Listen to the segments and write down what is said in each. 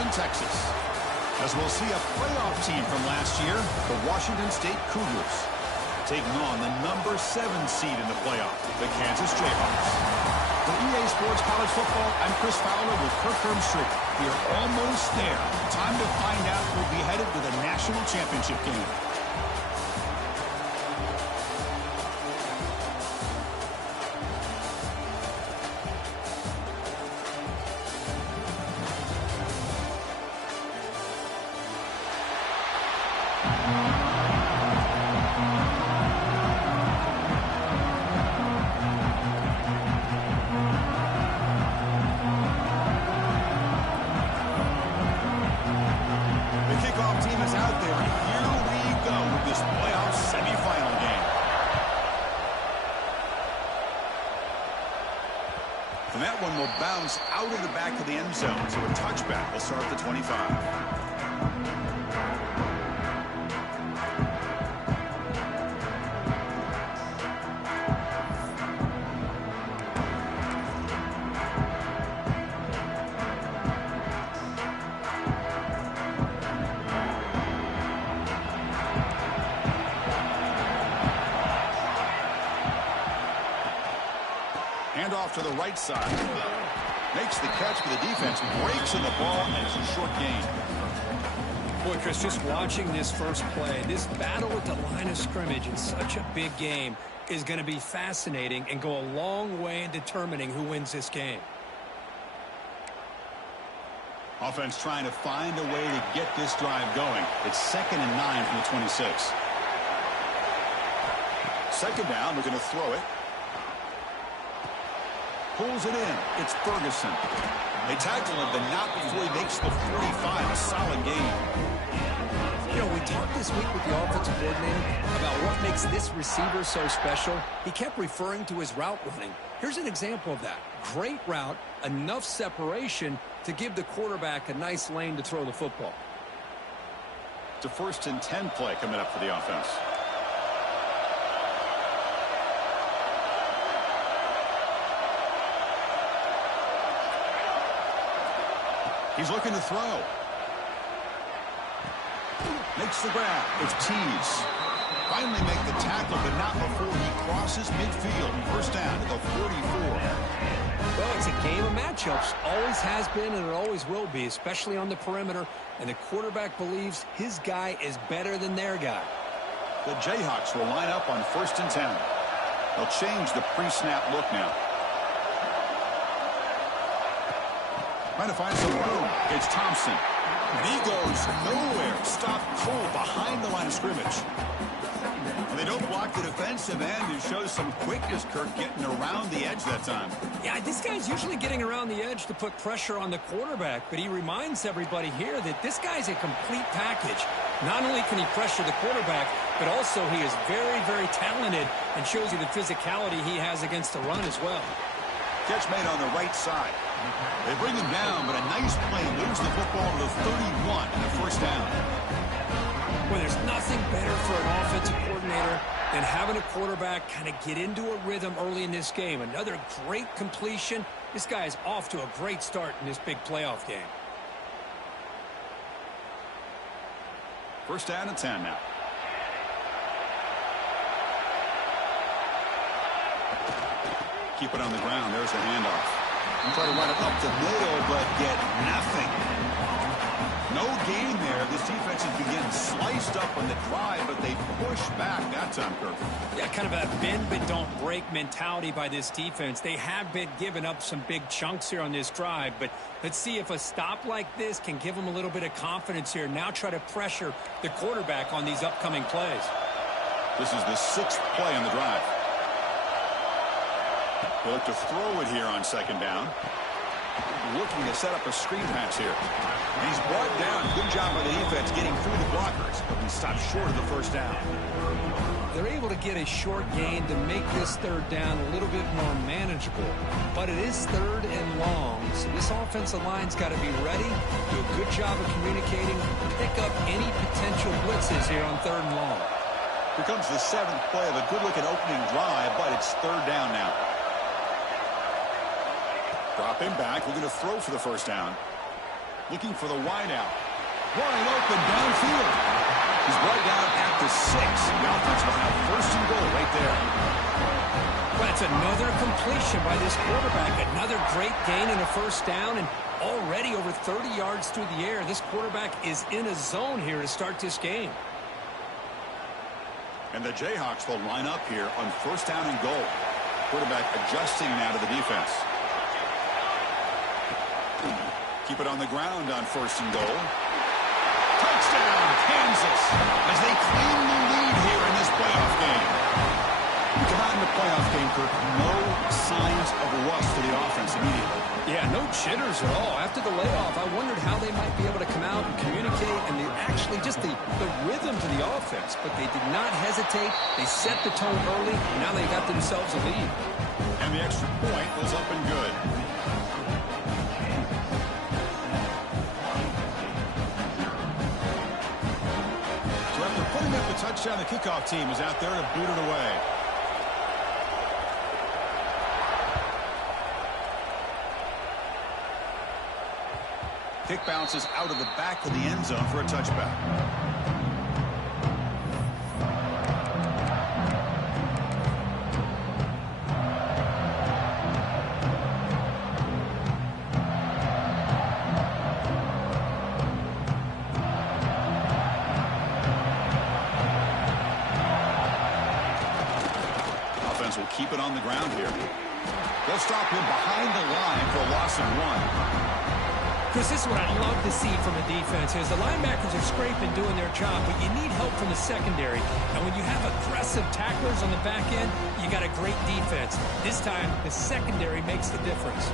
Houston, Texas. As we'll see a playoff team from last year, the Washington State Cougars, taking on the number 7 seed in the playoff, the Kansas Jayhawks. For EA Sports College Football, I'm Chris Fowler with Kirk Herbstreit. We are almost there. Time to find out who'll be headed to the national championship game. And that one will bounce out of the back of the end zone, so a touchback will start at the 25. Off to the right side. Makes the catch for the defense. Breaks in the ball, and it's a short gain. Boy, Chris, just watching this first play, this battle at the line of scrimmage in such a big game is going to be fascinating and go a long way in determining who wins this game. Offense trying to find a way to get this drive going. It's 2nd and 9 from the 26. Second down, we're going to throw it. Pulls it in. It's Ferguson. They tackle him, but not before he makes the 45. A solid game. You know, we talked this week with the offensive coordinator about what makes this receiver so special. He kept referring to his route running. Here's an example of that. Great route, enough separation to give the quarterback a nice lane to throw the football. It's a 1st and 10 play coming up for the offense. He's looking to throw. Makes the grab. It's Tees. Finally make the tackle, but not before he crosses midfield. First down to the 44. Well, it's a game of matchups. Always has been, and it always will be, especially on the perimeter. And the quarterback believes his guy is better than their guy. The Jayhawks will line up on 1st and 10. They'll change the pre-snap look now. Trying to find some room. It's Thompson. And he goes nowhere. Stopped cold behind the line of scrimmage. Well, they don't block the defensive end. It shows some quickness, Kirk, getting around the edge that time. Yeah, this guy's usually getting around the edge to put pressure on the quarterback, but he reminds everybody here that this guy's a complete package. Not only can he pressure the quarterback, but also he is very, very talented and shows you the physicality he has against the run as well. Catch made on the right side. They bring him down, but a nice play moves the football to the 31 and a first down. Well, there's nothing better for an offensive coordinator than having a quarterback kind of get into a rhythm early in this game. Another great completion. This guy is off to a great start in this big playoff game. First down and 10 now. Keep it on the ground. There's the handoff. Try to run it up the middle, but get nothing. No gain there. This defense is getting sliced up on the drive, but they push back that time, Kirk. Yeah, kind of a bend but don't break mentality by this defense. They have been giving up some big chunks here on this drive, but let's see if a stop like this can give them a little bit of confidence here. Now try to pressure the quarterback on these upcoming plays. This is the 6th play on the drive. They look to throw it here on 2nd down. Looking to set up a screen pass here. And he's brought down. Good job by the defense getting through the blockers, but he stopped short of the first down. They're able to get a short gain to make this 3rd down a little bit more manageable. But it is 3rd and long, so this offensive line's got to be ready, do a good job of communicating, pick up any potential blitzes here on 3rd and long. Here comes the 7th play of a good-looking opening drive, but it's 3rd down now. Drop him back. We're going to throw for the first down. Looking for the wide out. Wide open downfield. He's brought down at the 6. The offense will have first and goal right there. Well, that's another completion by this quarterback. Another great gain in a first down, and already over 30 yards through the air. This quarterback is in a zone here to start this game. And the Jayhawks will line up here on first down and goal. Quarterback adjusting now to the defense. Keep it on the ground on first and goal. Touchdown, Kansas, as they claim the lead here in this playoff game. We come out in the playoff game, Kirk, no signs of rust for the offense immediately. Yeah, no jitters at all. After the layoff, I wondered how they might be able to come out and communicate and actually just the rhythm to the offense. But they did not hesitate. They set the tone early. Now they got themselves a lead. And the extra point was up and good. So after putting up the touchdown, the kickoff team is out there to boot it away. Kick bounces out of the back of the end zone for a touchback. Offense will keep it on the ground here. They'll stop him behind the line for a loss of 1. Chris, this is what I love to see from a defense is the linebackers are scraping doing their job, but you need help from the secondary. And when you have aggressive tacklers on the back end, you got a great defense. This time, the secondary makes the difference.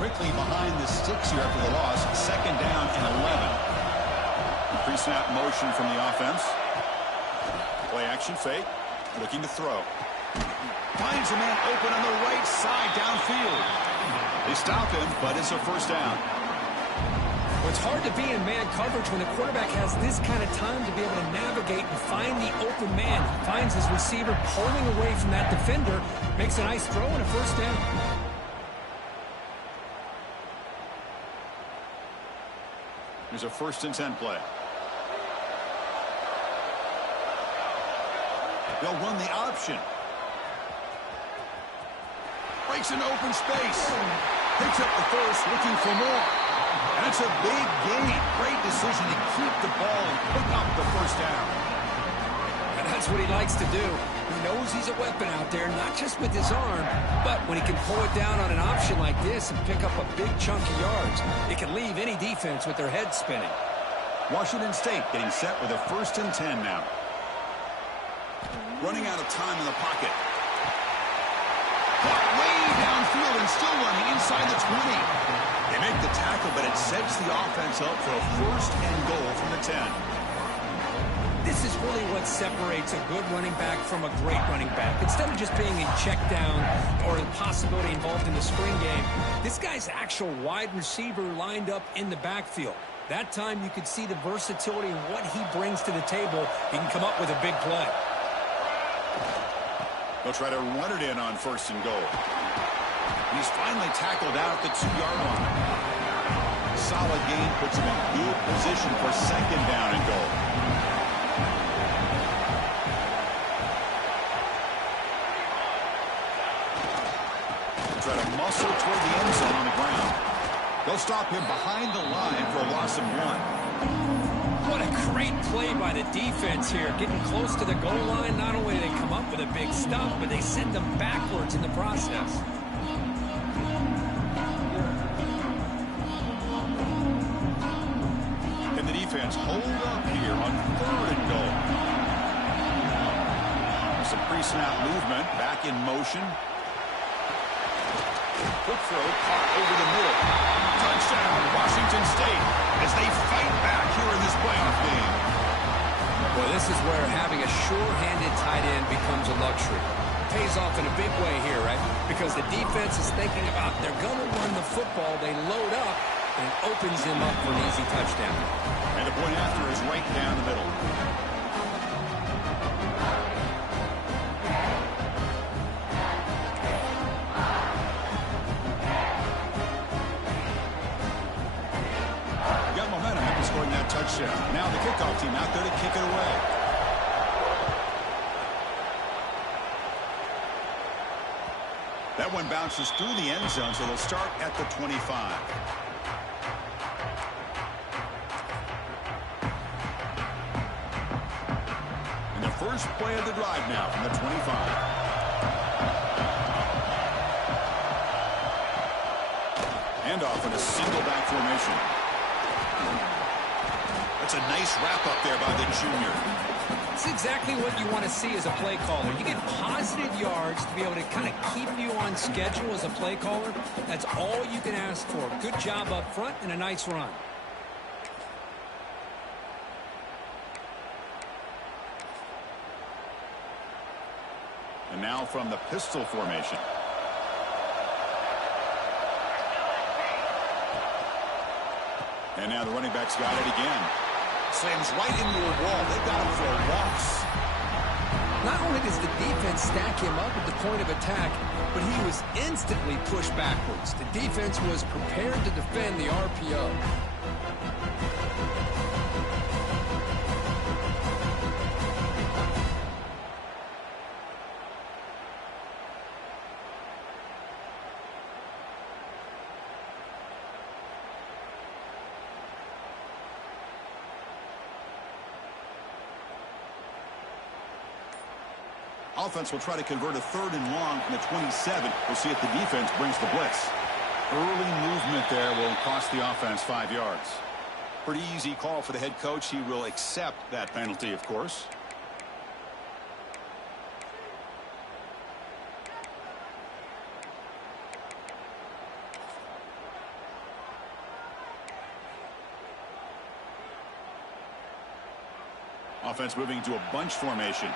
Quickly behind the sticks here after the loss. Second down and 11. Pre-snap motion from the offense. Play action fake. Looking to throw. Finds a man open on the right side downfield. They stop him, but it's a first down. Well, it's hard to be in man coverage when the quarterback has this kind of time to be able to navigate and find the open man. He finds his receiver pulling away from that defender, makes a nice throw and a first down. Here's a 1st and 10 play. They'll run the option. Breaks an open space. Picks up the first, looking for more. That's a big gain. Great decision to keep the ball and pick up the first down. And that's what he likes to do. He knows he's a weapon out there, not just with his arm, but when he can pull it down on an option like this and pick up a big chunk of yards, it can leave any defense with their head spinning. Washington State getting set with a 1st and 10 now. Running out of time in the pocket. Caught way downfield and still running inside the 20. They make the tackle, but it sets the offense up for a 1st and goal from the 10. This is really what separates a good running back from a great running back. Instead of just being a check down or the possibility involved in the screen game, this guy's actual wide receiver lined up in the backfield. That time you could see the versatility and what he brings to the table. He can come up with a big play. They'll try to run it in on 1st and goal. He's finally tackled out at the 2-yard line. Solid gain puts him in good position for 2nd down and goal. They'll try to muscle toward the end zone on the ground. They'll stop him behind the line for a loss of 1. What a great play by the defense here. Getting close to the goal line, not only do they come up with a big stop, but they send them backwards in the process. And the defense hold up here on 3rd and goal. Some pre-snap movement, back in motion. Quick throw, caught over the middle. Touchdown, Washington State, as they fight back here in this playoff game. Well, this is where having a sure-handed tight end becomes a luxury. Pays off in a big way here, right? Because the defense is thinking about they're going to run the football. They load up and opens him up for an easy touchdown. And the point after is right down the middle. scoring that touchdown. Now the kickoff team out there to kick it away. That one bounces through the end zone, so they'll start at the 25. And the first play of the drive now from the 25. Handoff in a single back formation. That's a nice wrap up there by the junior. It's exactly what you want to see as a play caller. You get positive yards to be able to kind of keep you on schedule as a play caller. That's all you can ask for. Good job up front and a nice run. And now from the pistol formation. And now the running back's got it again. Slams right into a wall. They've got him for walks. Not only does the defense stack him up at the point of attack, but he was instantly pushed backwards. The defense was prepared to defend the RPO. Offense will try to convert a 3rd and long from the 27. We'll see if the defense brings the blitz. Early movement there will cost the offense 5 yards. Pretty easy call for the head coach. He will accept that penalty, of course. Offense moving to a bunch formation.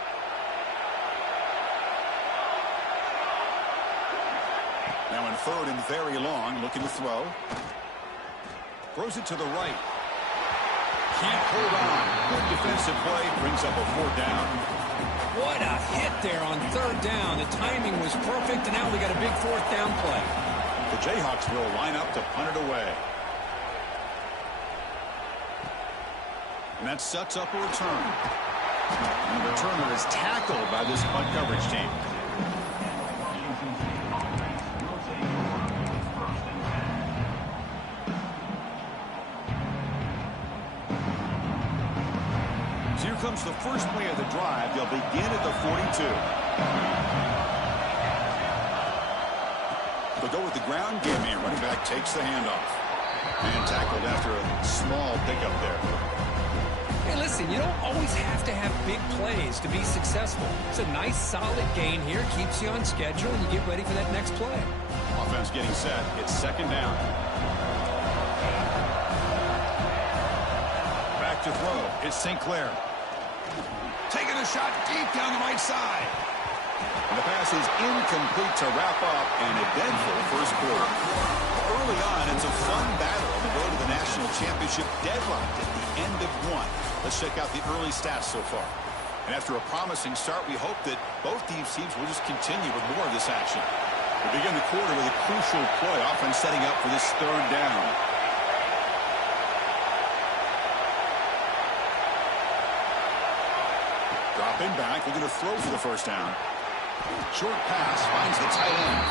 Now in 3rd and very long, looking to throw. Throws it to the right. Can't hold on. Good defensive play, brings up a 4th down. What a hit there on 3rd down. The timing was perfect, and now we got a big 4th down play. The Jayhawks will line up to punt it away. And that sets up a return. And the returner is tackled by this punt coverage team. Here comes the first play of the drive. They'll begin at the 42. They'll go with the ground game here. Running back takes the handoff. And tackled after a small pickup there. Hey, listen, you don't always have to have big plays to be successful. It's a nice, solid gain here. Keeps you on schedule, and you get ready for that next play. Offense getting set. It's 2nd down. Back to throw. It's St. Clair. Taking a shot deep down the right side. And the pass is incomplete to wrap up an eventful first quarter. Early on, it's a fun battle on the road to the national championship, deadlocked at the end of 1. Let's check out the early stats so far. And after a promising start, we hope that both these teams will just continue with more of this action. We begin the quarter with a crucial play, often setting up for this 3rd down. Dropping back, looking to throw for the 1st down. Short pass, finds the tight end.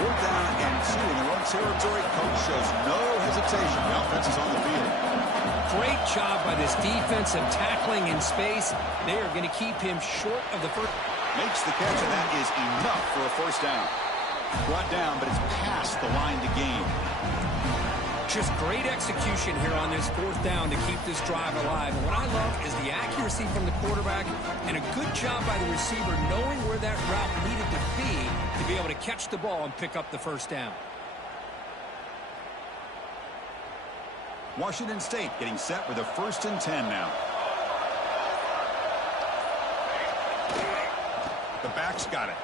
4th down and 2 in their own territory. Coach shows no hesitation. The offense is on the field. Great job by this defensive tackling in space. They are going to keep him short of the first. Makes the catch, and that is enough for a 1st down. Brought down, but it's past the line to gain. Just great execution here on this 4th down to keep this drive alive. And what I love is the accuracy from the quarterback and a good job by the receiver knowing where that route needed to be able to catch the ball and pick up the 1st down. Washington State getting set with a 1st and 10 now. The back's got it.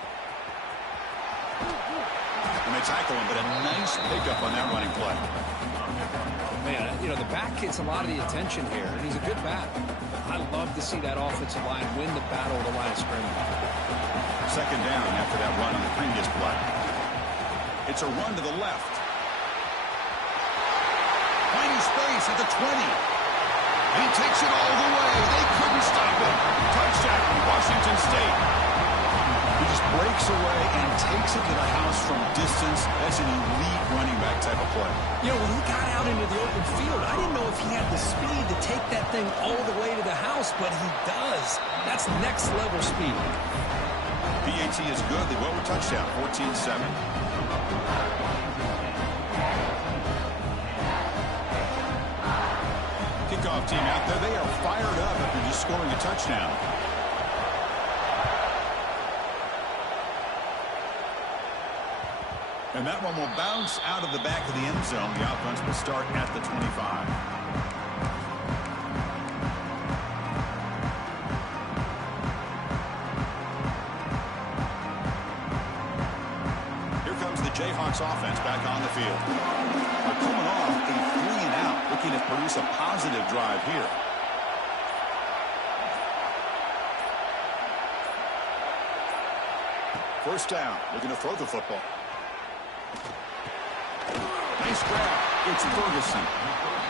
And they tackle him, but a nice pickup on that running play. Man, you know, the back gets a lot of the attention here, and he's a good back. I love to see that offensive line win the battle of the line of scrimmage. 2nd down after that run on the previous play. It's a run to the left. Finding space at the 20. He takes it all the way. They couldn't stop it. Touchdown, Washington State. He just breaks away and takes it to the house from distance. That's an elite running back type of play. You know, when he got out into the open field, I didn't know if he had the speed to take that thing all the way to the house, but he does. That's next level speed. PAT is good. They go with touchdown, 14-7. Kickoff team out there. They are fired up after just scoring a touchdown. And that one will bounce out of the back of the end zone. The offense will start at the 25. Here comes the Jayhawks offense back on the field. They're coming off a 3-and-out, looking to produce a positive drive here. First down, looking to throw the football. Nice grab. It's Ferguson.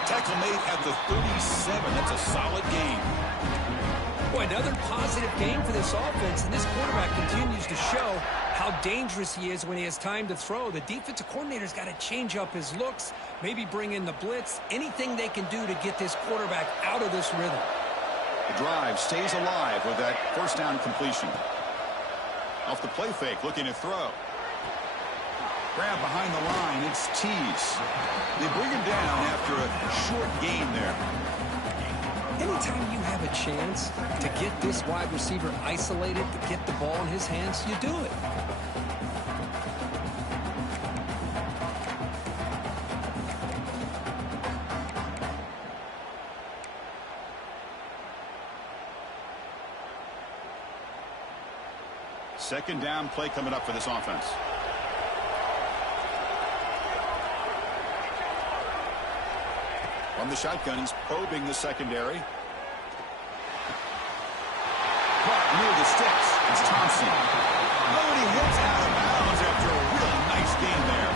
Tackle made at the 37. That's a solid gain. Boy, another positive game for this offense, and this quarterback continues to show how dangerous he is when he has time to throw. The defensive coordinator's got to change up his looks, maybe bring in the blitz, anything they can do to get this quarterback out of this rhythm. The drive stays alive with that first down completion. Off the play fake, looking to throw. Grab behind the line. It's Tees. They bring him down after a short gain there. Anytime you have a chance to get this wide receiver isolated, to get the ball in his hands, you do it. Second down play coming up for this offense. From the shotgun, he's probing the secondary. Caught near the sticks. It's Thompson. Oh, and he hits out of bounds after a really nice game there.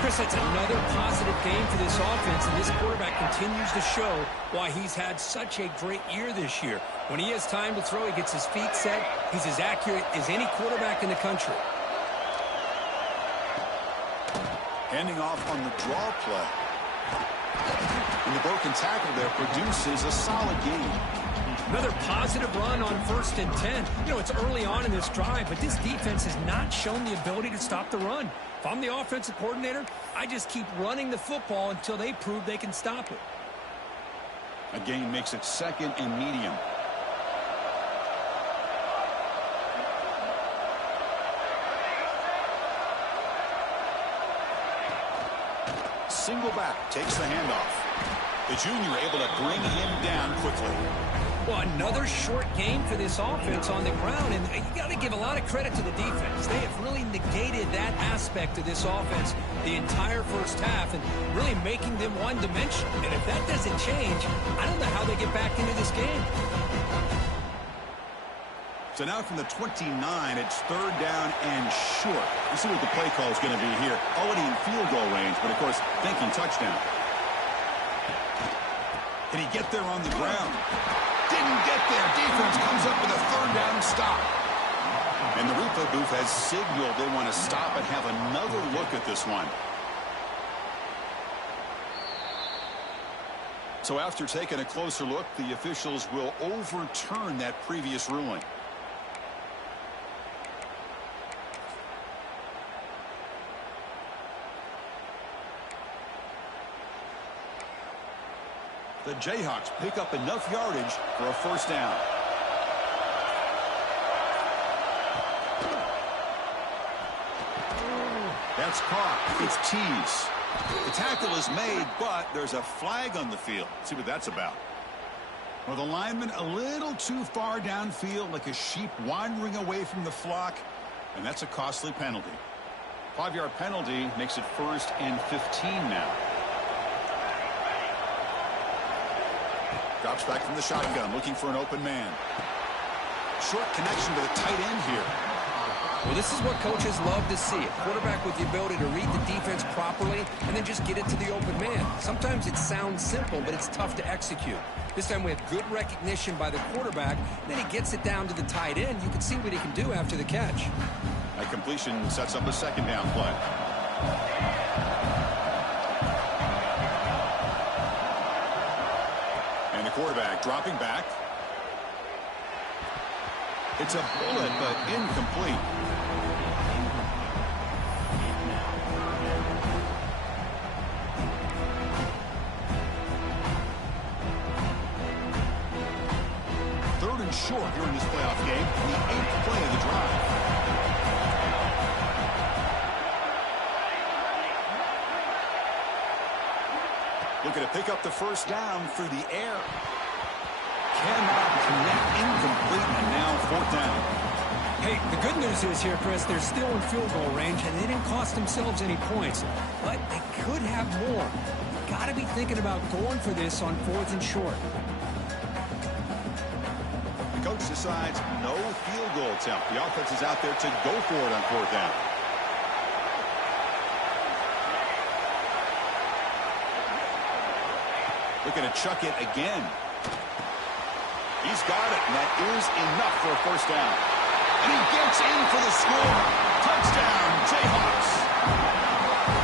Chris, that's another positive game for this offense, and this quarterback continues to show why he's had such a great year this year. When he has time to throw, he gets his feet set. He's as accurate as any quarterback in the country. Handing off on the draw play. And the broken tackle there produces a solid gain. Another positive run on 1st and 10. You know, it's early on in this drive, but this defense has not shown the ability to stop the run. If I'm the offensive coordinator, I just keep running the football until they prove they can stop it. A gain makes it second and medium. Single back, takes the handoff. The junior able to bring him down quickly. Well, another short game for this offense on the ground, and you got to give a lot of credit to the defense. They have really negated that aspect of this offense the entire first half and really making them one-dimensional. And if that doesn't change, I don't know how they get back into this game. So now from the 29, it's third down and short. Let's see what the play call is going to be here. Already in field goal range, but of course, thinking touchdown. Can he get there on the ground? Didn't get there. Defense comes up with a third down stop. And the replay booth has signaled they want to stop and have another look at this one. So after taking a closer look, the officials will overturn that previous ruling. The Jayhawks pick up enough yardage for a first down. That's caught. It's Tees. The tackle is made, but there's a flag on the field. Let's see what that's about. Well, the lineman a little too far downfield, like a sheep wandering away from the flock, and that's a costly penalty. 5-yard penalty makes it 1st and 15 now. Drops back from the shotgun, looking for an open man. Short connection to the tight end here. Well, this is what coaches love to see. A quarterback with the ability to read the defense properly and then just get it to the open man. Sometimes it sounds simple, but it's tough to execute. This time we have good recognition by the quarterback. Then he gets it down to the tight end. You can see what he can do after the catch. That completion sets up a second down play. And the quarterback dropping back. It's a bullet, but incomplete. Third and short during this playoff game, the 8th play of the drive. Looking to pick up the first down through the air. Cannot connect, incomplete, and now 4th down. Hey, the good news is here, Chris, they're still in field goal range, and they didn't cost themselves any points. But they could have more. Got to be thinking about going for this on 4th and short. The coach decides no field goal attempt. The offense is out there to go for it on 4th down. Looking to chuck it again. He's got it, and that is enough for a first down. And he gets in for the score. Touchdown, Jayhawks.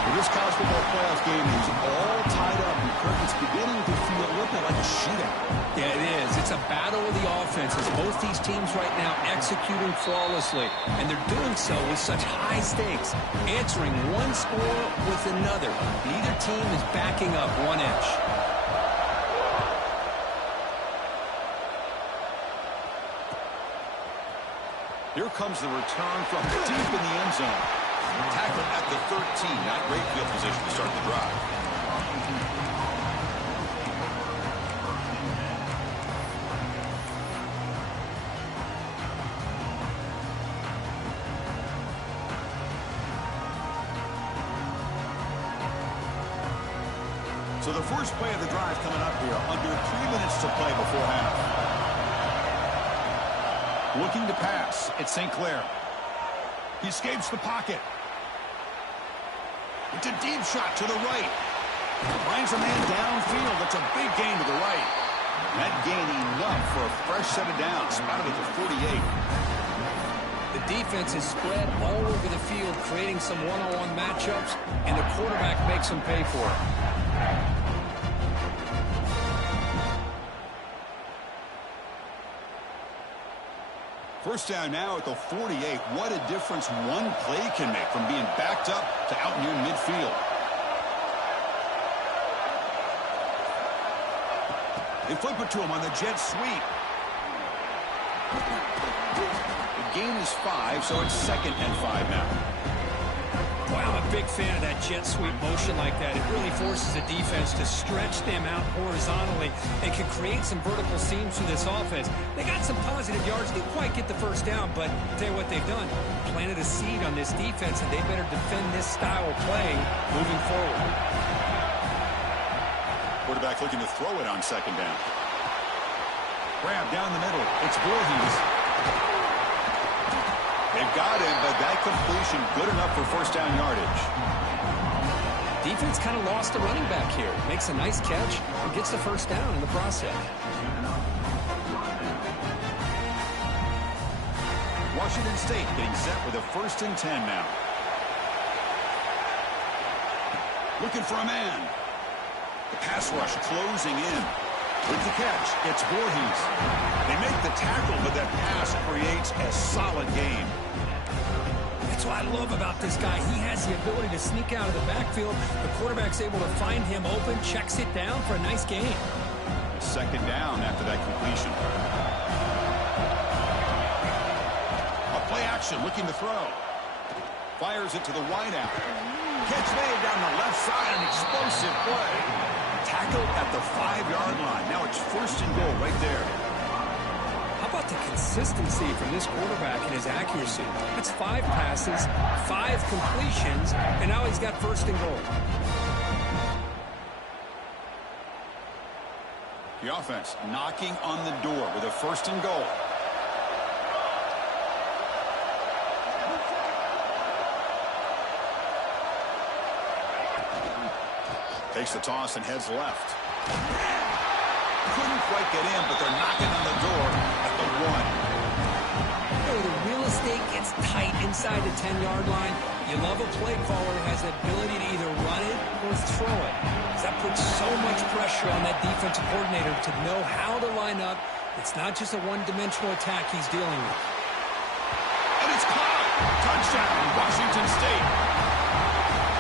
Well, this college football playoff game is all tied up, and Kirk, it's beginning to feel a little bit like a shootout. Yeah, it is. It's a battle of the offenses. Both these teams right now executing flawlessly, and they're doing so with such high stakes, answering one score with another. Neither team is backing up 1 inch. Here comes the return from deep in the end zone. Tackle at the 13. Not great field position to start the drive. So the first play of the drive coming up here. Under 3 minutes to play before half. Looking to pass. It's St. Clair. He escapes the pocket. It's a deep shot to the right. Finds a man downfield. That's a big gain to the right. That gain enough for a fresh set of downs. Spotted at the 48. The defense is spread all over the field, creating some one-on-one matchups, and the quarterback makes them pay for it. First down now at the 48. What a difference one play can make from being backed up to out near midfield. They flip it to him on the jet sweep. The gain is 5, so it's 2nd and 5 now. Wow, I'm a big fan of that jet sweep motion like that. It really forces the defense to stretch them out horizontally and can create some vertical seams for this offense. They got some positive yards. They didn't quite get the first down, but I'll tell you what they've done. Planted a seed on this defense, and they better defend this style of play moving forward. Quarterback looking to throw it on 2nd down. Grab down the middle. It's Voorhees. They've got him, but that completion good enough for first down yardage. Defense kind of lost the running back here. Makes a nice catch and gets the first down in the process. Washington State getting set with a 1st and 10 now. Looking for a man. The pass rush closing in. With the catch, it's Voorhees. They make the tackle, but that pass creates a solid gain. That's what I love about this guy. He has the ability to sneak out of the backfield. The quarterback's able to find him open, checks it down for a nice gain. 2nd down after that completion. A play action, looking to throw. Fires it to the wideout. Catch made down the left side, an explosive play. Tackled at the 5-yard line. Now it's 1st and goal right there. How about the consistency from this quarterback and his accuracy? That's 5 passes, 5 completions, and now he's got 1st and goal. The offense knocking on the door with a 1st and goal. Takes the toss and heads left. Couldn't quite get in, but they're knocking on the door at the 1. The real estate gets tight inside the 10-yard line. You love a play caller who has the ability to either run it or throw it. That puts so much pressure on that defensive coordinator to know how to line up. It's not just a one-dimensional attack he's dealing with. And it's caught. Touchdown, Washington State.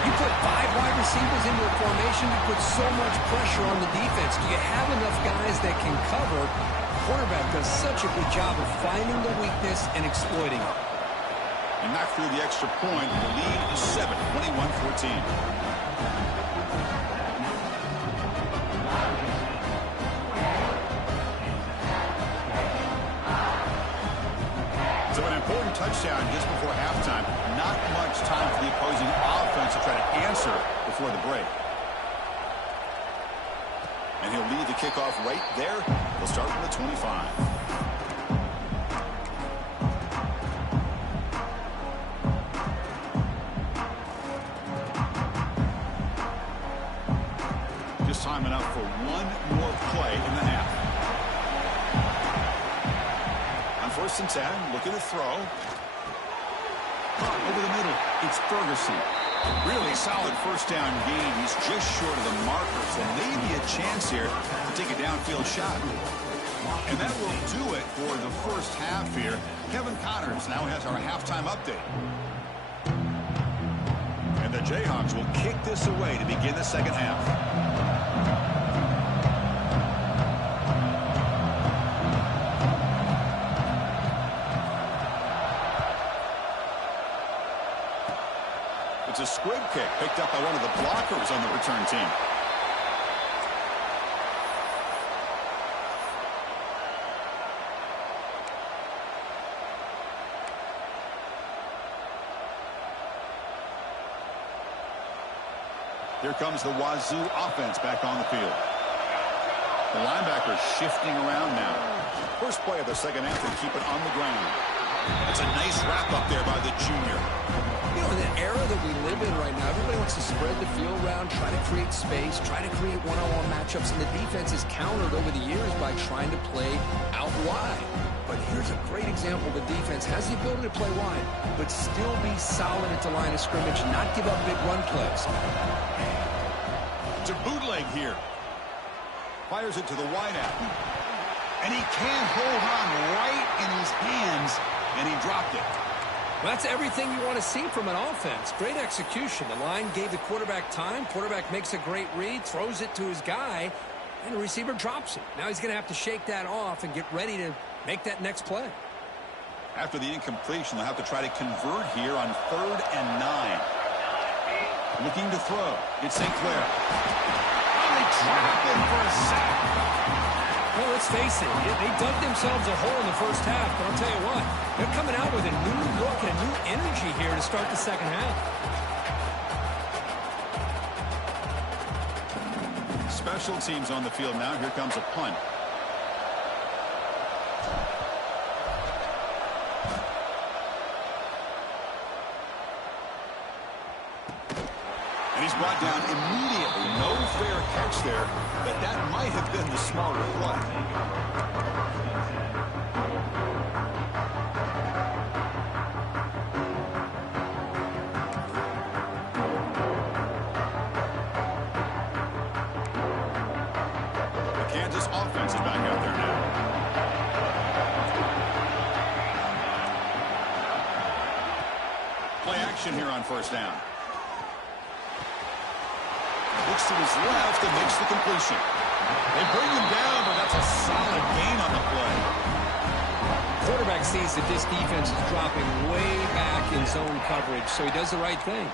You put 5 wide receivers into a formation, you put so much pressure on the defense. Do you have enough guys that can cover? The quarterback does such a good job of finding the weakness and exploiting it. And knocked through the extra point. The lead is 7, 21-14. So an important touchdown just before halftime. Not much time for the opposing offense to try to answer before the break. And he'll lead the kickoff right there. He'll start from the 25. Just time enough for one more play in the half. On 1st and 10, looking to throw. Over the middle, it's Ferguson. Really solid first down gain. He's just short of the marker, so maybe a chance here to take a downfield shot. And that will do it for the first half here. Kevin Connors now has our halftime update. And the Jayhawks will kick this away to begin the second half. It's a squib kick picked up by one of the blockers on the return team. Here comes the Wazoo offense back on the field. The linebackers shifting around now. First play of the second half and keep it on the ground. That's a nice wrap up there by the junior. You know, in the era that we live in right now, everybody wants to spread the field around, try to create space, try to create one-on-one matchups, and the defense is countered over the years by trying to play out wide. But here's a great example. The defense has the ability to play wide, but still be solid at the line of scrimmage, not give up big run plays. It's a bootleg here. Fires it to the wideout. And he can't hold on right in his hands, and he dropped it. Well, that's everything you want to see from an offense. Great execution. The line gave the quarterback time. Quarterback makes a great read, throws it to his guy, and the receiver drops it. Now he's going to have to shake that off and get ready to make that next play. After the incompletion, they'll have to try to convert here on 3rd and 9. Looking to throw. It's St. Clair. Oh, they trap him for a sack. Well, let's face it, they dug themselves a hole in the first half, but I'll tell you what, they're coming out with a new look and a new energy here to start the second half. Special teams on the field now. Here comes a punt. And he's brought down immediately. No fair catch there, but that might have been the smarter play. The Kansas offense is back out there now. Play action here on 1st down. Looks to his left and makes the completion. They bring him down, but that's a solid gain on the play. Quarterback sees that this defense is dropping way back in zone coverage, so he does the right thing.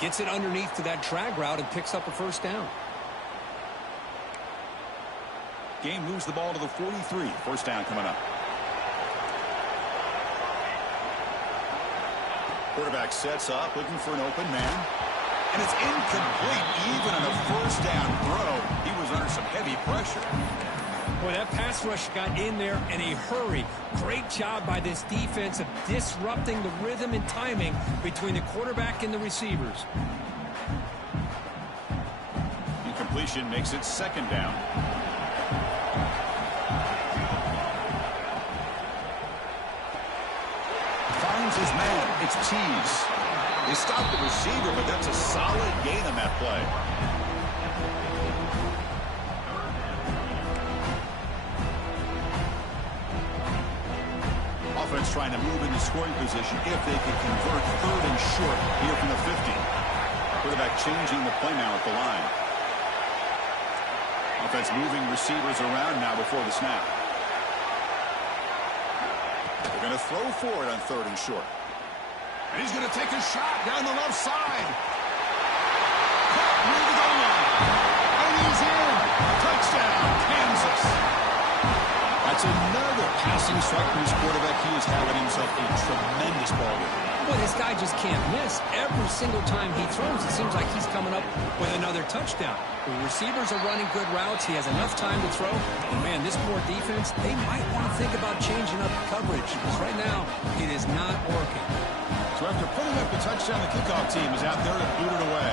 Gets it underneath to that drag route and picks up a 1st down. Game moves the ball to the 43. 1st down coming up. Quarterback sets up, looking for an open man. And it's incomplete. Even on a 1st down throw, he was under some heavy pressure. Boy, that pass rush got in there in a hurry. Great job by this defense of disrupting the rhythm and timing between the quarterback and the receivers. completion makes it second down. Finds his man. It's Tees. They stopped the receiver, but that's a solid gain on that play. Offense trying to move into scoring position if they can convert third and short here from the 50. Quarterback changing the play now at the line. Offense moving receivers around now before the snap. They're going to throw for it on third and short. And he's going to take a shot down the left side. Caught near the goal line. And he's in. Touchdown, Kansas. That's another passing strike from his quarterback. He is having himself a tremendous ball game. Well, this guy just can't miss. Every single time he throws, it seems like he's coming up with another touchdown. The receivers are running good routes. He has enough time to throw. And, man, this poor defense, they might want to think about changing up coverage because right now it is not working. So after putting up the touchdown, the kickoff team is out there to boot it away.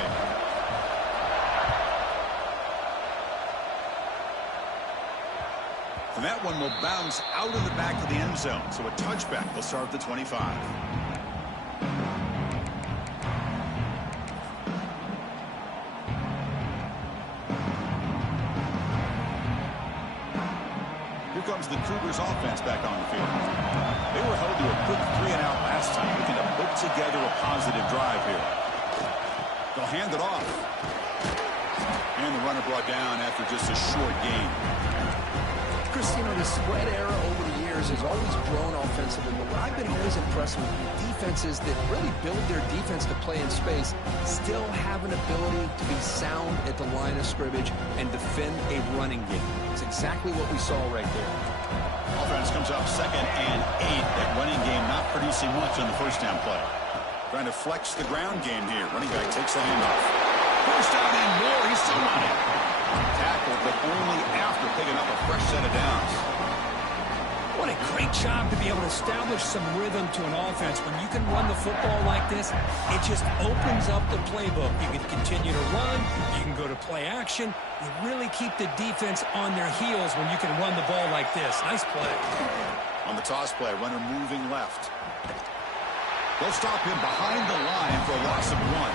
And that one will bounce out of the back of the end zone. So a touchback will start at the 25. Here comes the Cougars offense back on the field. They were held to a quick 3-and-out last time, looking to put together a positive drive here. They'll hand it off. And the runner brought down after just a short gain. Chris, you know, the sweat era over the years has always grown offensively, but what I've been always impressed with defenses that really build their defense to play in space still have an ability to be sound at the line of scrimmage and defend a running game. It's exactly what we saw right there. Offense comes up 2nd and 8. That running game not producing much on the first down play. Trying to flex the ground game here. Running back takes the handoff. First down and more. He's still running. Tackle, but only after picking up a fresh set of downs. What a great job to be able to establish some rhythm to an offense. When you can run the football like this, it just opens up the playbook. You can continue to run. You can go to play action. You really keep the defense on their heels when you can run the ball like this. Nice play. On the toss play, runner moving left. They'll stop him behind the line for a loss of 1.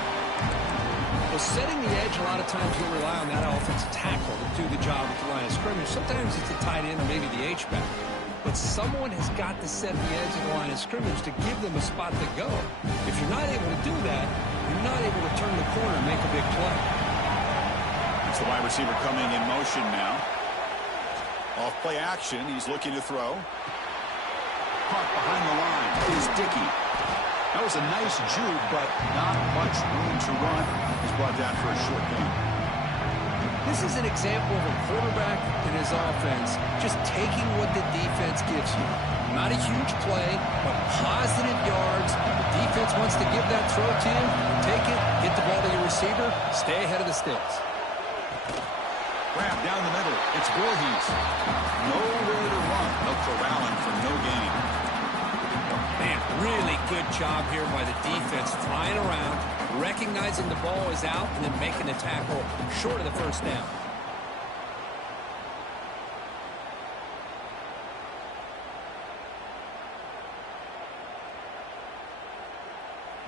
Well, setting the edge, a lot of times you'll rely on that offensive tackle to do the job at the line of scrimmage. Sometimes it's the tight end or maybe the H-back. But someone has got to set the edge of the line of scrimmage to give them a spot to go. If you're not able to do that, you're not able to turn the corner and make a big play. It's the wide receiver coming in motion now. Off play action, he's looking to throw. Caught behind the line is Dickey. That was a nice juke, but not much room to run. He's brought down for a short gain. This is an example of a quarterback and his offense just taking what the defense gives you. Not a huge play, but positive yards. The defense wants to give that throw to you. Take it, get the ball to your receiver, stay ahead of the sticks. Grab down the middle. It's Voorhees. Nowhere to run. They'll corral him for no gain. Man, really good job here by the defense, flying around, recognizing the ball is out, and then making the tackle short of the first down.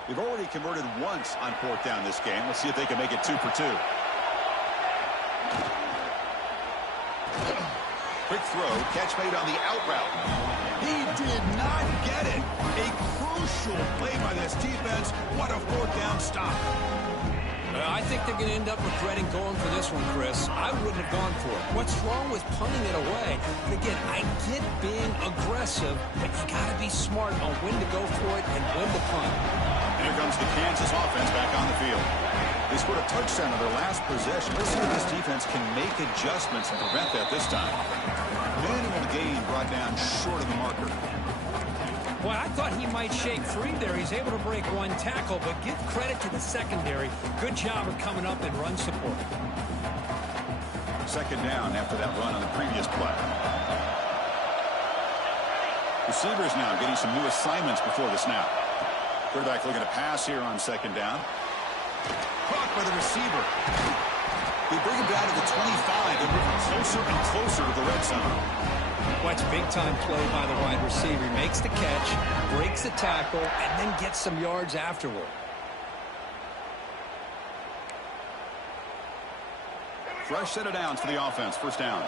They've already converted once on 4th down this game. Let's see if they can make it 2 for 2. Quick throw, catch made on the out route. He did not get it. A crucial play by this defense. What a 4th down stop. I think they're going to end up regretting going for this one, Chris. I wouldn't have gone for it. What's wrong with punting it away? And again, I get being aggressive, but you got to be smart on when to go for it and when to punt. And here comes the Kansas offense back on the field. They scored a touchdown on their last possession. Let's see if this defense can make adjustments and prevent that this time. Minimal gain brought down short of the marker. Well, I thought he might shake free there. He's able to break one tackle, but give credit to the secondary. Good job of coming up and run support. 2nd down after that run on the previous play. Receivers now getting some new assignments before the snap. Quarterback looking to pass here on 2nd down. Caught by the receiver. They bring him down to the 25 and move him closer and closer to the red zone. Watch big-time play by the wide receiver. He makes the catch, breaks the tackle, and then gets some yards afterward. Fresh set of downs for the offense. First down.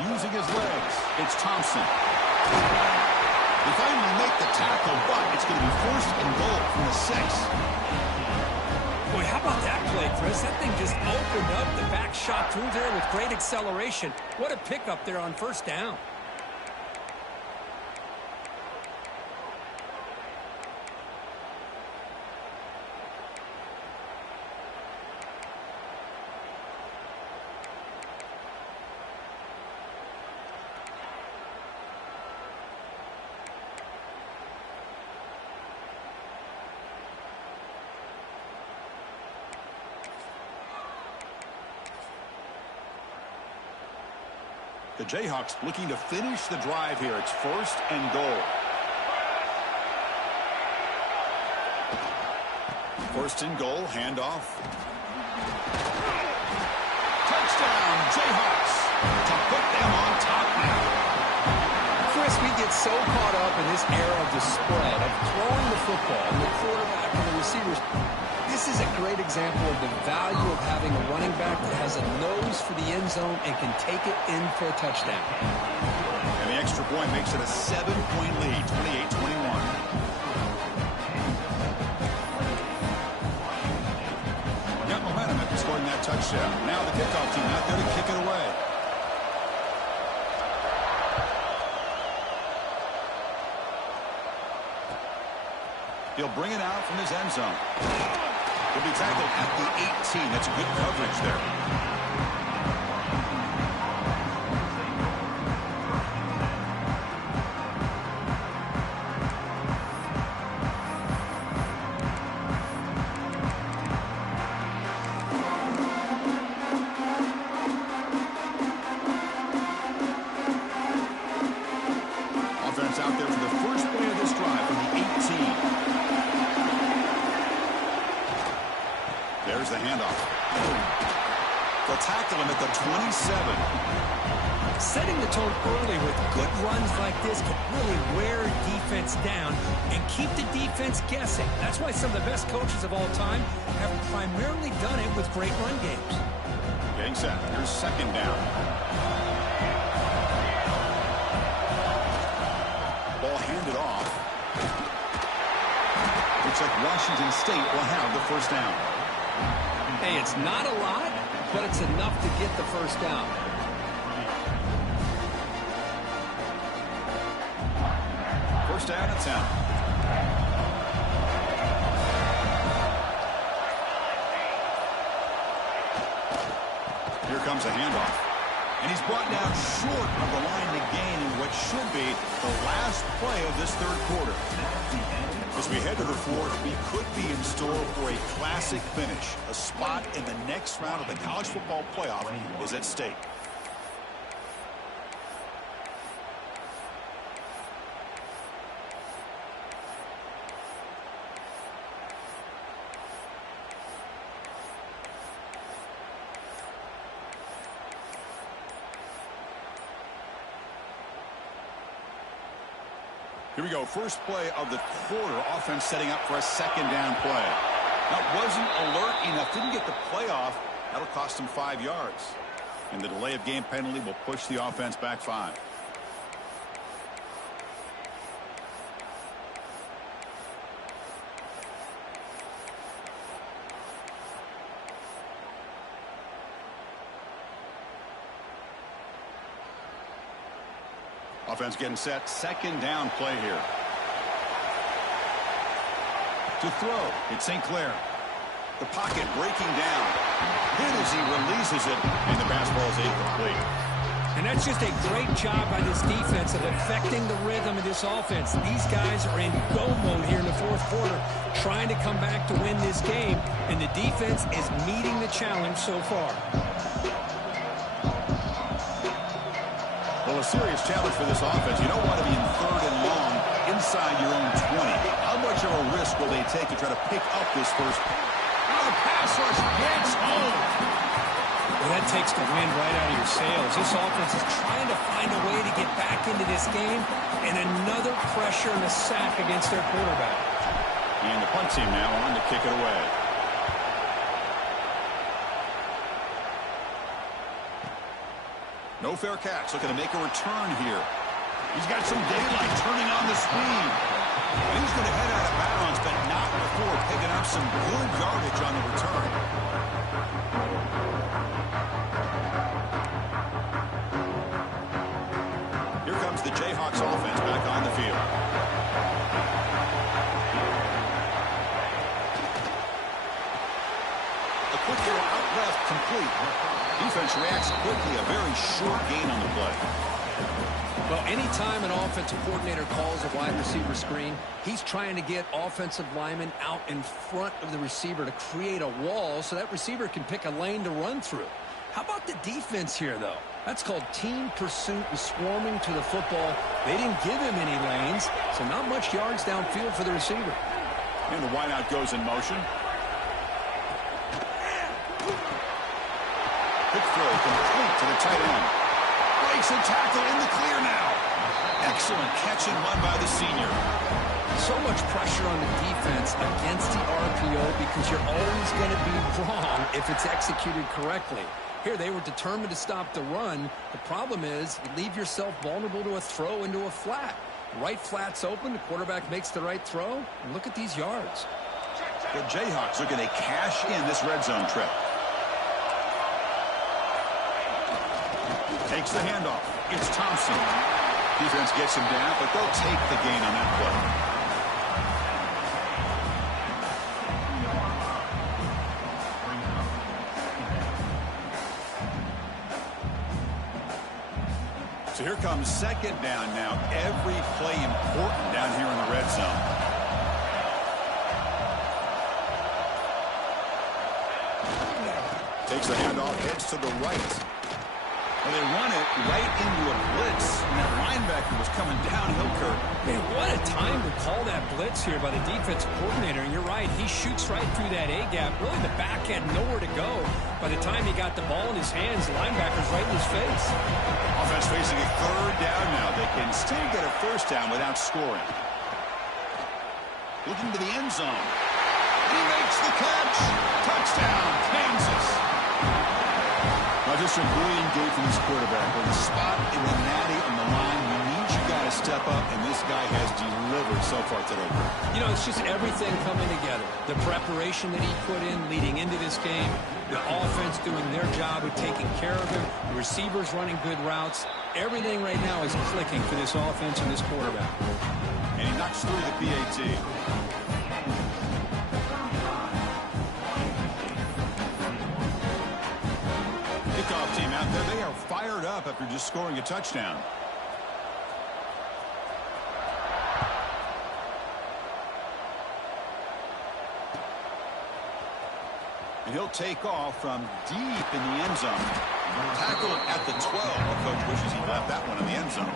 Using his legs, it's Thompson. They finally make the tackle, but it's going to be first and goal from the 6. Boy, how about that play, Chris? That thing just opened up. The back shot through there with great acceleration. What a pickup there on first down. The Jayhawks looking to finish the drive here. It's first and goal. First and goal, handoff. Touchdown, Jayhawks, to put them on top now. Chris, we get so caught up in this era of the spread, of throwing the football, and the quarterback and the receivers. This is a great example of the value of having a running back that has a nose for the end zone and can take it in for a touchdown. And the extra point makes it a 7-point lead, 28-21. Got momentum after scoring that touchdown. Now the kickoff team out there to kick it away. He'll bring it out from his end zone. He'll be tackled at the 18. That's good coverage there. Offense out there for the first play of this drive from the 18. There's the handoff. They'll tackle him at the 27. Setting the tone early with good runs like this can really wear defense down and keep the defense guessing. That's why some of the best coaches of all time have primarily done it with great run games. Getting set. Here's second down. Ball handed off. Looks like Washington State will have the first down. Hey, it's not a lot, but it's enough to get the first down. First down and 10. Here comes a handoff. And he's brought down short of the line to gain in what should be the last play of this third quarter. As we head to the fourth, we could be in store for a classic finish. A spot in the next round of the college football playoff is at stake. Here we go. First play of the quarter. Offense setting up for a second down play. That wasn't alert enough. Didn't get the playoff. That'll cost him 5 yards. And the delay of game penalty will push the offense back 5. Offense getting set. Second down play here. To throw, it's St. Clair. The pocket breaking down. Then as he releases it, and the pass ball is incomplete. And that's just a great job by this defense of affecting the rhythm of this offense. These guys are in go mode here in the fourth quarter, trying to come back to win this game, and the defense is meeting the challenge so far. Well, a serious challenge for this offense. You don't want to be in third and long inside your own 20. How much of a risk will they take to try to pick up this first? Oh, pass rush gets home. Well, that takes the wind right out of your sails. This offense is trying to find a way to get back into this game, and another pressure and a sack against their quarterback. And the punt team now on to kick it away. No fair catch. Looking to make a return here. He's got some daylight turning on the speed. And he's going to head out of bounds, but not before picking up some good yardage on the return. Here comes the Jayhawks offense back on the field. A quick throw out left, complete. Defense reacts quickly. A very short gain on the play. Well, anytime an offensive coordinator calls a wide receiver screen, he's trying to get offensive linemen out in front of the receiver to create a wall so that receiver can pick a lane to run through. How about the defense here, though? That's called team pursuit and swarming to the football. They didn't give him any lanes, so not much yards downfield for the receiver. And the wideout goes in motion. Quick throw complete to the tight end. Breaks a tackle in the clear now. Excellent catch and run by the senior. So much pressure on the defense against the RPO because you're always going to be wrong if it's executed correctly. Here, they were determined to stop the run. The problem is you leave yourself vulnerable to a throw into a flat. Right flat's open. The quarterback makes the right throw. And look at these yards. The Jayhawks looking to cash in this red zone trip. Takes the handoff. It's Thompson. Defense gets him down, but they'll take the gain on that play. So here comes second down now. Every play important down here in the red zone. Takes the handoff, heads to the right. Well, they run it right into a blitz, and that linebacker was coming downhill, Kurt. Man, what a time to call that blitz here by the defensive coordinator. And you're right, he shoots right through that A-gap. Really, the back had nowhere to go. By the time he got the ball in his hands, the linebacker's right in his face. Offense facing a third down now. They can still get a first down without scoring. Looking to the end zone. He makes the catch. Touchdown, Kansas. Now just a brilliant game from this quarterback. With a spot in the natty on the line, you need your guy to step up, and this guy has delivered so far today. You know, it's just everything coming together. The preparation that he put in leading into this game, the offense doing their job of taking care of him, the receivers running good routes. Everything right now is clicking for this offense and this quarterback. And he knocks through the PAT. Kickoff team out there, they are fired up after just scoring a touchdown. And he'll take off from deep in the end zone. Tackled at the 12. Well, coach wishes he left that one in the end zone.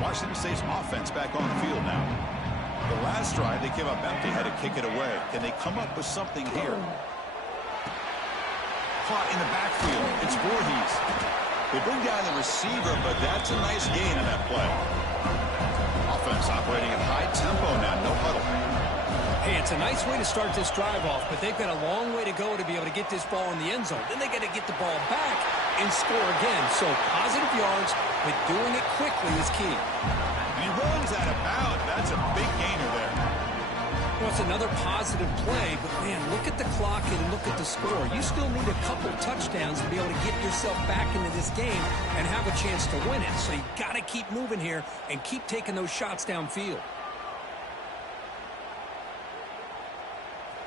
Washington State's offense back on the field now. The last drive, they came up empty, had to kick it away. Can they come up with something here? Caught in the backfield. It's Voorhees. They bring down the receiver, but that's a nice gain on that play. Offense operating at high tempo now, no huddle. Hey, it's a nice way to start this drive off, but they've got a long way to go to be able to get this ball in the end zone. Then they got to get the ball back and score again. So positive yards, but doing it quickly is key. And he runs out of bounds. That's a big gainer there. Well, it's another positive play, but man, look at the clock and look at the score. You still need a couple touchdowns to be able to get yourself back into this game and have a chance to win it. So you got to keep moving here and keep taking those shots downfield.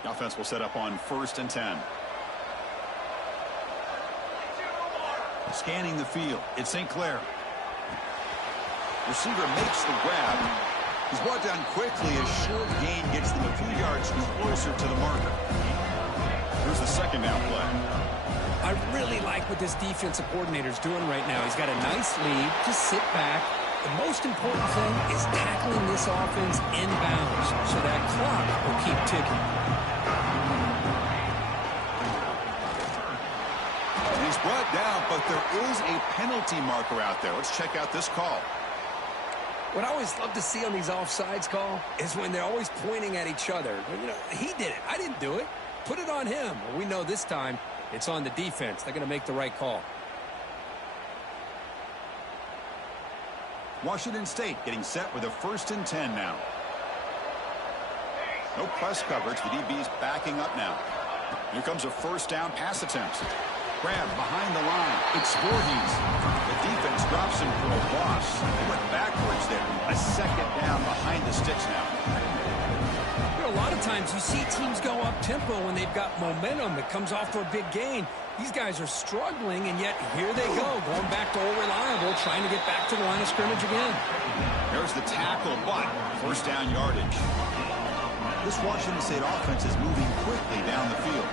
The offense will set up on 1st and 10. Scanning the field. It's St. Clair. Receiver makes the grab. He's brought down quickly. A short gain gets them a few yards closer to the marker. Here's the second down play. I really like what this defensive coordinator's doing right now. He's got a nice lead. Just sit back. The most important thing is tackling this offense inbounds so that clock will keep ticking. He's brought down, but there is a penalty marker out there. Let's check out this call. What I always love to see on these offsides call is when they're always pointing at each other. You know, he did it. I didn't do it. Put it on him. Well, we know this time it's on the defense. They're going to make the right call. Washington State getting set with a 1st and 10 now. No press coverage. The DB's backing up now. Here comes a 1st down pass attempt. Grab behind the line. It's Voorhees. The defense drops him for a loss. They went backwards there. A 2nd down behind the sticks now. You know, a lot of times you see teams go up tempo when they've got momentum. It comes off for a big gain. These guys are struggling, and yet here they go, going back to old reliable, trying to get back to the line of scrimmage again. There's the tackle, but 1st down yardage. This Washington State offense is moving quickly down the field.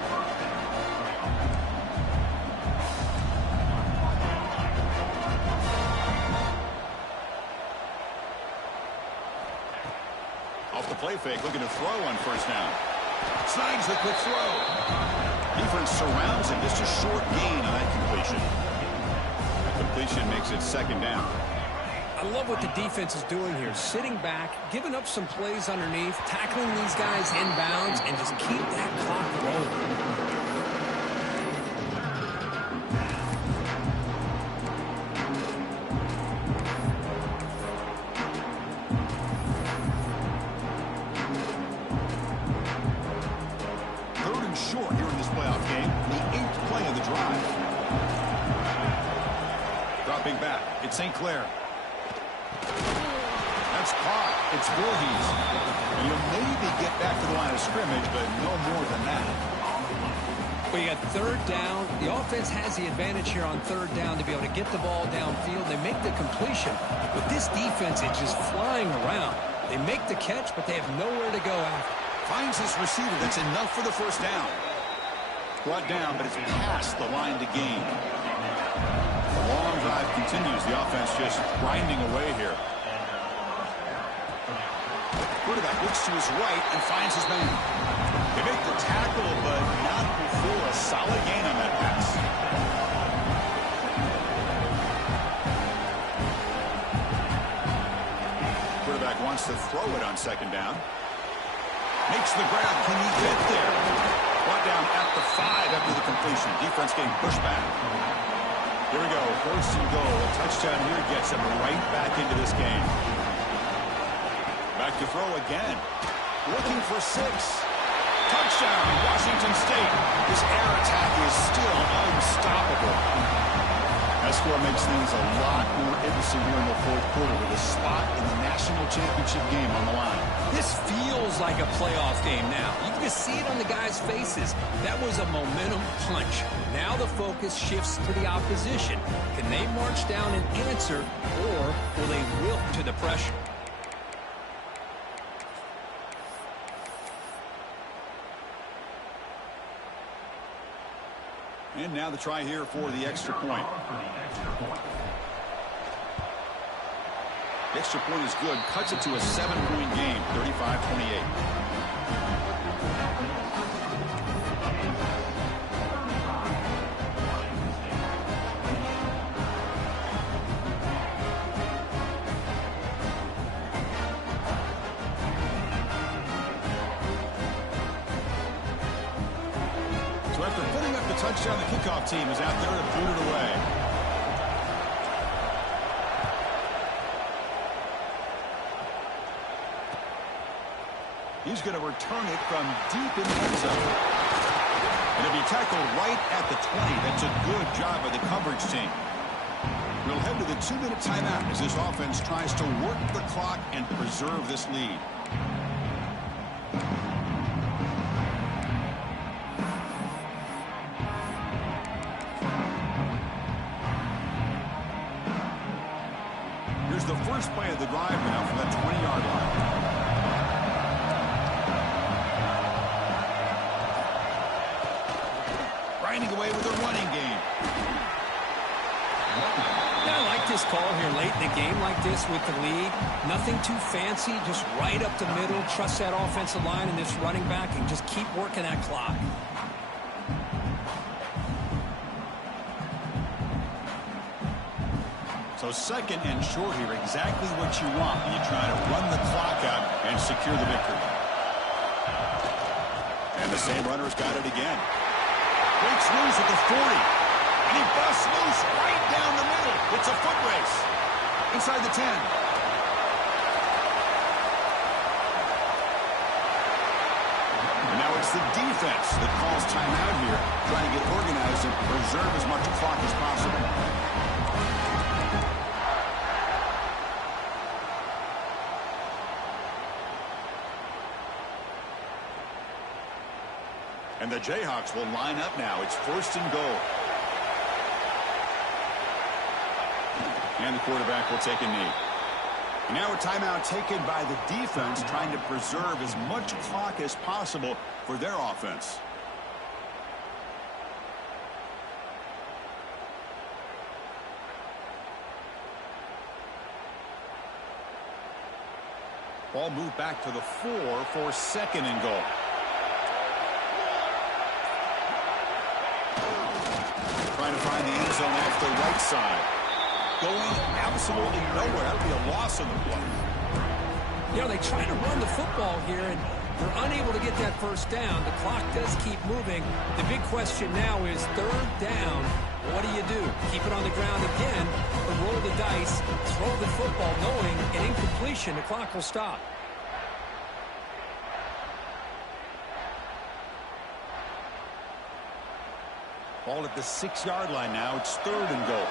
Off the play fake, looking to throw on 1st down. Snags the quick throw. Defense surrounds him. Just a short gain on that completion. The completion makes it 2nd down. I love what the defense is doing here. Sitting back, giving up some plays underneath, tackling these guys inbounds, and just keep that clock rolling. It's St. Clair. That's caught. It's Voorhees. You'll maybe get back to the line of scrimmage, but no more than that. Well, you got 3rd down. The offense has the advantage here on 3rd down to be able to get the ball downfield. They make the completion. But this defense is just flying around. They make the catch, but they have nowhere to go after. Finds his receiver. That's enough for the 1st down. Brought down, but it's past the line to gain. The long drive continues. The offense just grinding away here. Quarterback looks to his right and finds his man. They make the tackle, but not before a solid gain on that pass. Quarterback wants to throw it on 2nd down. Makes the grab. Can he get there? Brought down at the 5 after the completion. Defense getting pushed back. Here we go, 1st and goal. A touchdown here gets him right back into this game. Back to throw again. Looking for 6. Touchdown, Washington State. This air attack is still unstoppable. That score makes things a lot more interesting here in the 4th quarter with a spot in the national championship game on the line. This feels like a playoff game now. You can just see it on the guys' faces. That was a momentum punch. Now the focus shifts to the opposition. Can they march down and answer, or will they wilt to the pressure? And now the try here for the extra point. The extra point is good. Cuts it to a 7-point game, 35-28. Touchdown, the kickoff team is out there to boot it away. He's going to return it from deep in the end zone. And it'll be tackled right at the 20. That's a good job by the coverage team. We'll head to the 2-minute timeout as this offense tries to work the clock and preserve this lead. Here's the first play of the drive now from the 20-yard line. Grinding away with a running game. Yeah, I like this call here late in the game like this with the lead. Nothing too fancy, just right up the middle. Trust that offensive line and this running back and just keep working that clock. So second and short here, exactly what you want when you try to run the clock out and secure the victory. And the same runner's got it again. Breaks loose at the 40. And he busts loose right down the middle. It's a foot race. Inside the 10. And now it's the defense that calls timeout here, trying to get organized and preserve as much clock as possible. And the Jayhawks will line up now. It's first and goal. And the quarterback will take a knee. And now a timeout taken by the defense, trying to preserve as much clock as possible for their offense. Ball moved back to the 4 for second and goal. Trying to find the end zone off the right side. Going absolutely nowhere. That would be a loss on the play. You know, they try to run the football here, and they're unable to get that first down. The clock does keep moving. The big question now is third down. What do you do? Keep it on the ground again, or roll the dice, throw the football, knowing an incompletion, the clock will stop. Ball at the 6-yard line now. It's third and goal.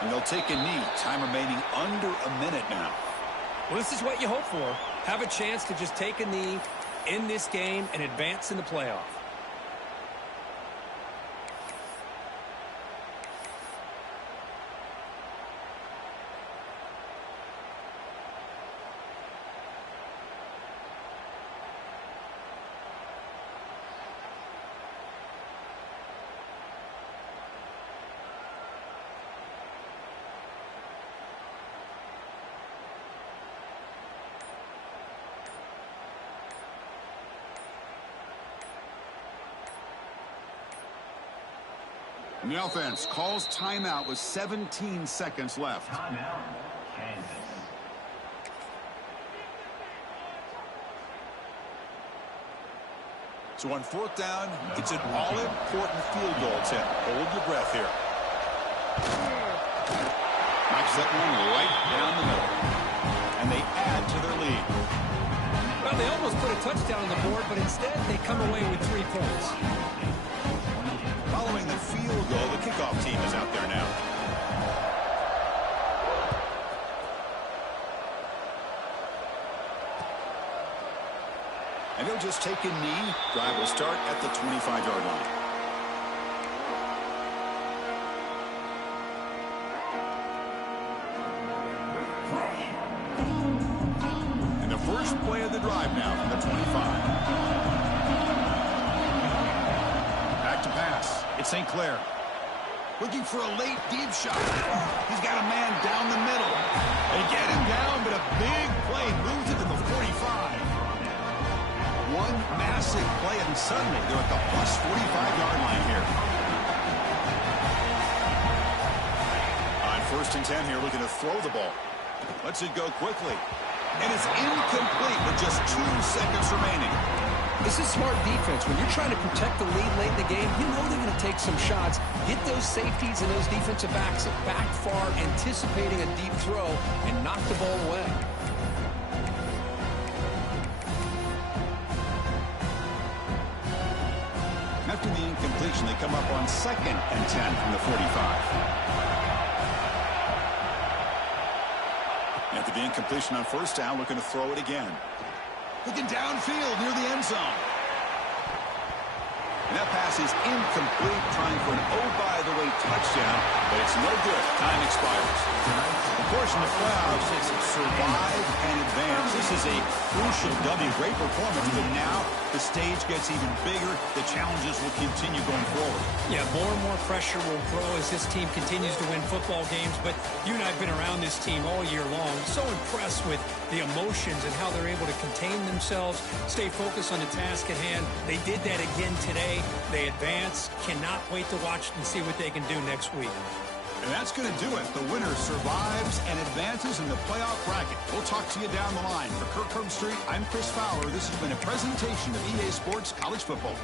And they'll take a knee. Time remaining under a minute now. Well, this is what you hope for. Have a chance to just take a knee in this game and advance in the playoff. And the offense calls timeout with 17 seconds left. Timeout, Kansas. So on fourth down, it's an all-important field goal attempt. Hold your breath here. Knocks that one right down the middle. And they add to their lead. Well, they almost put a touchdown on the board, but instead they come away with 3 points. Following the field goal, the kickoff team is out there now. And they'll just take a knee. Drive will start at the 25-yard line. And the first play of the drive now from the 25. It's St. Clair. Looking for a late deep shot. He's got a man down the middle. They get him down, but a big play moves it to the 45. One massive play, and suddenly they're at the plus 45-yard line here. On first and 10 here, looking to throw the ball. Lets it go quickly. And it's incomplete with just 2 seconds remaining. This is smart defense. When you're trying to protect the lead late in the game, you know they're going to take some shots, get those safeties and those defensive backs back far, anticipating a deep throw, and knock the ball away. After the incompletion, they come up on second and 10 from the 45. After the incompletion on first down, looking to throw it again. Looking downfield near the end zone. And that pass is incomplete, trying for an oh-by-the-way touchdown, but it's no good. Time expires. Of course, in the playoffs, it's survive and advance. This is a crucial W. Great performance, but now the stage gets even bigger. The challenges will continue going forward. Yeah, more and more pressure will grow as this team continues to win football games, but you and I have been around this team all year long. So impressed with the emotions and how they're able to contain themselves, stay focused on the task at hand. They did that again today. They advance. Cannot wait to watch and see what they can do next week. And that's going to do it. The winner survives and advances in the playoff bracket. We'll talk to you down the line. For Kirk Herbstreit, I'm Chris Fowler. This has been a presentation of EA Sports College Football.